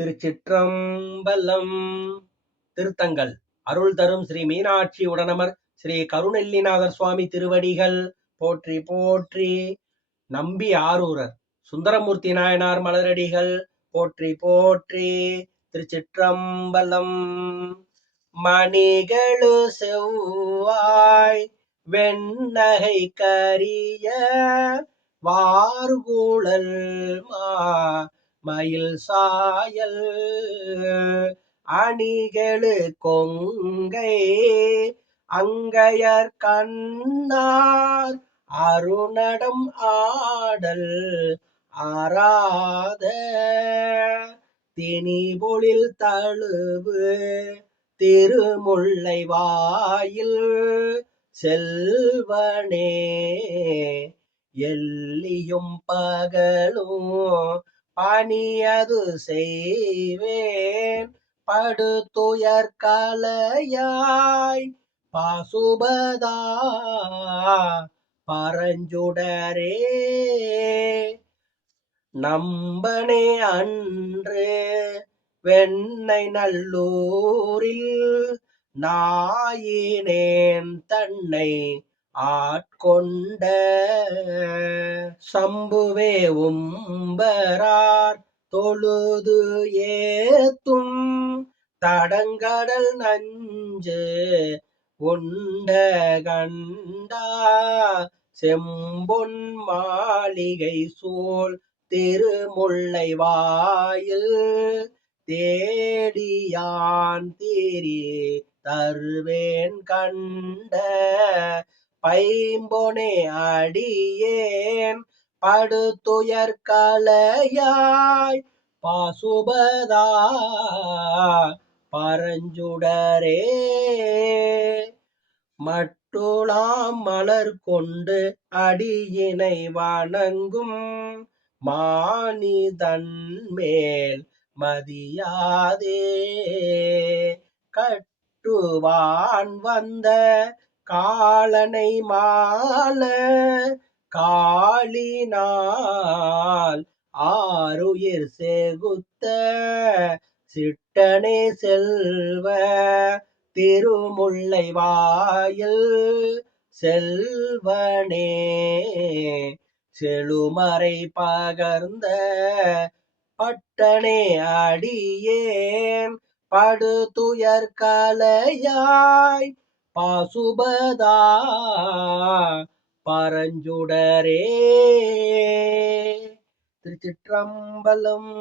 திருச்சிற்றம்பலம். திருத்தங்கள் அருள் தரும் ஸ்ரீ மீனாட்சி உடனமர் ஸ்ரீ கருணெல்லிநாதர் சுவாமி திருவடிகள் போற்றி போற்றி. நம்பி ஆரூரர் சுந்தரமூர்த்தி நாயனார் மலரடிகள் போற்றி போற்றி. திருச்சிற்றம்பலம். மணிகளு செவ்வாய் வெண்ணகை கரிய வார்குழல் மயில் சாயல் அணிகளு கொங்கை அங்கையர் கண்ணார் அருணடம் ஆடல் ஆராத திணிபொழில் தழுவு திருமுல்லை வாயில் செல்வனே எல்லியும் பகலும் பணியது செய்வேன் படுதுயர் கலையாய் பாசுபதா பரஞ்சுடரே. நம்பனே அன்று வெண்ணை நல்லூரில் நாயினேன் தன்னை ஆட்கொண்ட சம்புவே உம்பரார் தொழுது ஏத்தும் தடங்கடல் நஞ்சு உண்ட கண்டா செம்பொன் மாளிகை சூழ் திருமுல்லை வாயில் தேடியான் தீரி தருவேன் கண்ட பைம்பொனே அடியேன் படுதுயர் கலையாய் பாசுபதா பரஞ்சுடரே. மட்டுளாம் மலர் கொண்டு அடியினை வணங்கும் மானிதன் மேல் மதியாதே கட்டுவான் வந்த காலனை மால காலினால் ஆருயிர் செகுத்த சிட்டனே செல்வ திருமுல்லை வாயில் செல்வனே செழுமறை பகர்ந்த பட்டனே அடியேன் படுதுயர் கலையாய் பாசுபதா பரஞ்சுடரே. திருச்சிற்றம்பலம்.